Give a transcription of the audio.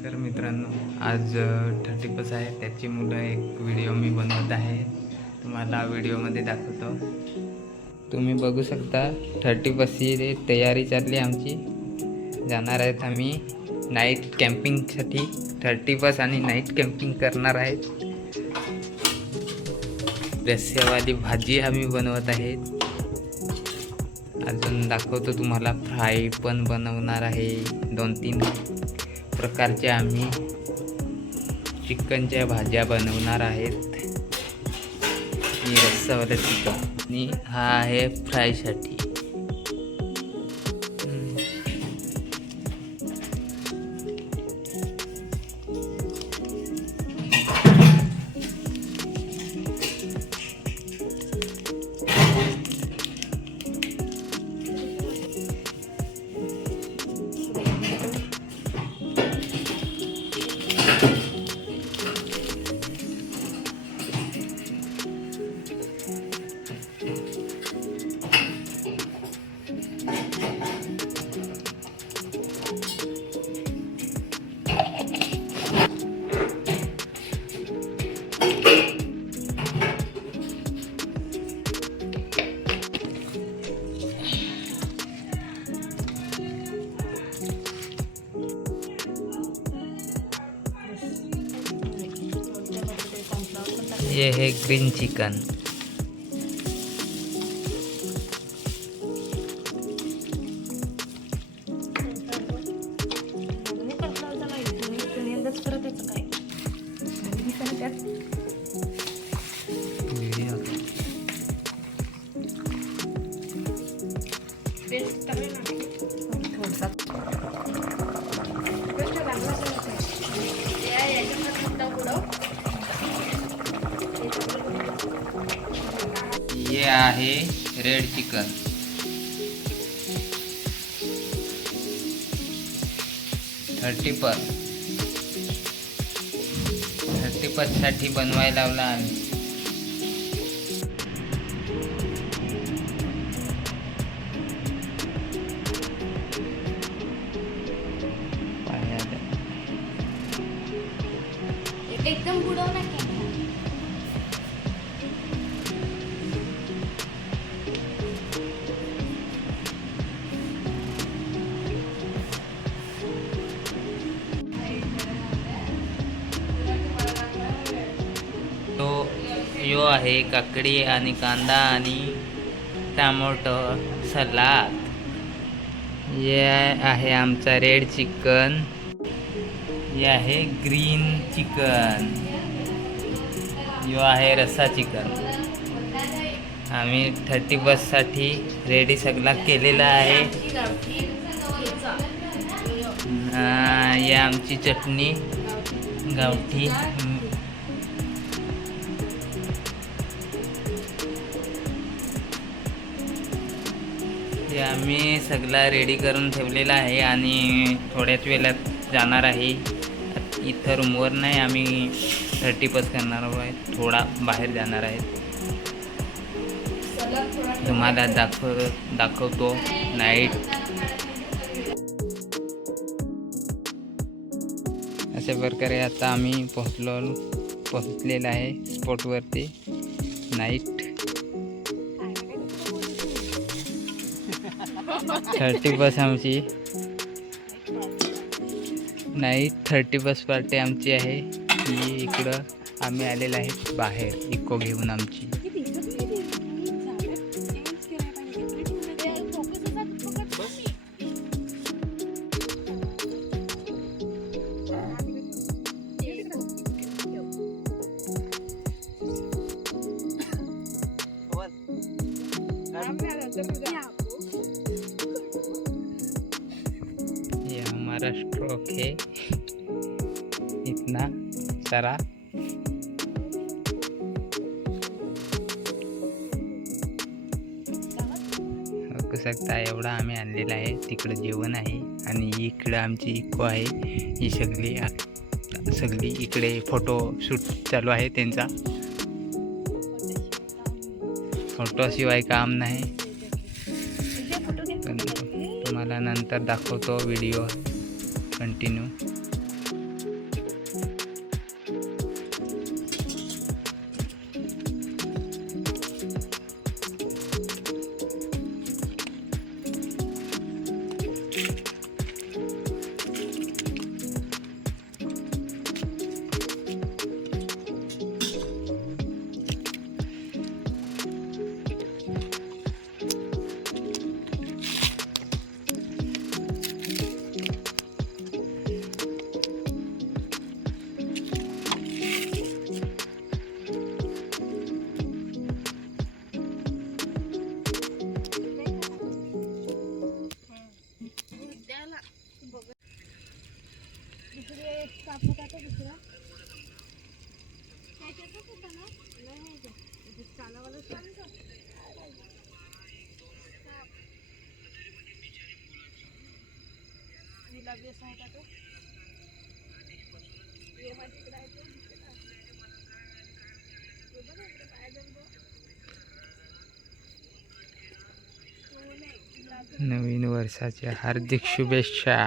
नमस्कार मित्रांनो, आज 31 आहे. त्याची मुलं एक व्हिडिओ मी बनवत आहे, तुम्हाला व्हिडिओमध्ये दाखवतो. तुम्ही बघू शकता 31ची तयारी चालली आमची. जाणार आहेत आम्ही नाईट कॅम्पिंगसाठी. 31 आणि नाईट कॅम्पिंग करणार आहेत. रस्स्यावाली भाजी आम्ही बनवत आहेत. अजून दाखवतो तुम्हाला. फ्राय पण बनवणार आहे. 2-3 प्रकारच्या आम्ही चिकनच्या भाज्या बनवणार आहेत. ही रस्सावाला चिकन आणि हा आहे फ्रायसाठी. ये है ग्रीन चिकन. ये आहे रेड चिकन. थर्टी साठी बनवायला लावला आम्ही. एकदम बुडवू नका. यो आहे काकडी आणि कांदा आणि टमाटो सलाद. ये आहे आमचा रेड चिकन. ये आहे ग्रीन चिकन. यो आहे रस्सा चिकन. आम्ही 31 साठी रेडी सगळा केलेला आहे. ये आमची चटणी गावठी. आम्ही सगळा रेडी करून ठेवलेला आहे आणि थोड्याच वेळात जाणार आहे. इथं रूमवर नाही, आम्ही 31 करणार आहोत. थोडा बाहेर जाणार आहे. तुम्हाला दाखवतो नाईट. अशा प्रकारे आता आम्ही पोहोचलेला आहे स्पॉटवरती. नाईट 31 आमची नाईट 31 पार्टी आमची आहे. ही इकडं आम्ही आलेला आहे बाहेर इको घेऊन आमची. ये हमारा स्ट्रोक है इतना सारा. बघू शकता एवढा आम्ही आणलेला आहे. तिकडं जेवण आहे आणि इकडं आमची इको आहे. ही सगळी इकडे फोटो शूट चालू आहे त्यांचा. फोटोशिवाय काम नाही. पण तुम्हाला नंतर दाखवतो व्हिडिओ कंटिन्यू. दुसरी एक साप होता तो दुसरा त्याच्यातच होता ना नाही ते कानावाला सांगतो गुलाबी असा होता तो हे माझ्या तिकडे आहे तो दिसला. हे बघा इकडे पाय जमतो. तो नाही गुलाबी नवीन वर्षाच्या हार्दिक शुभेच्छा.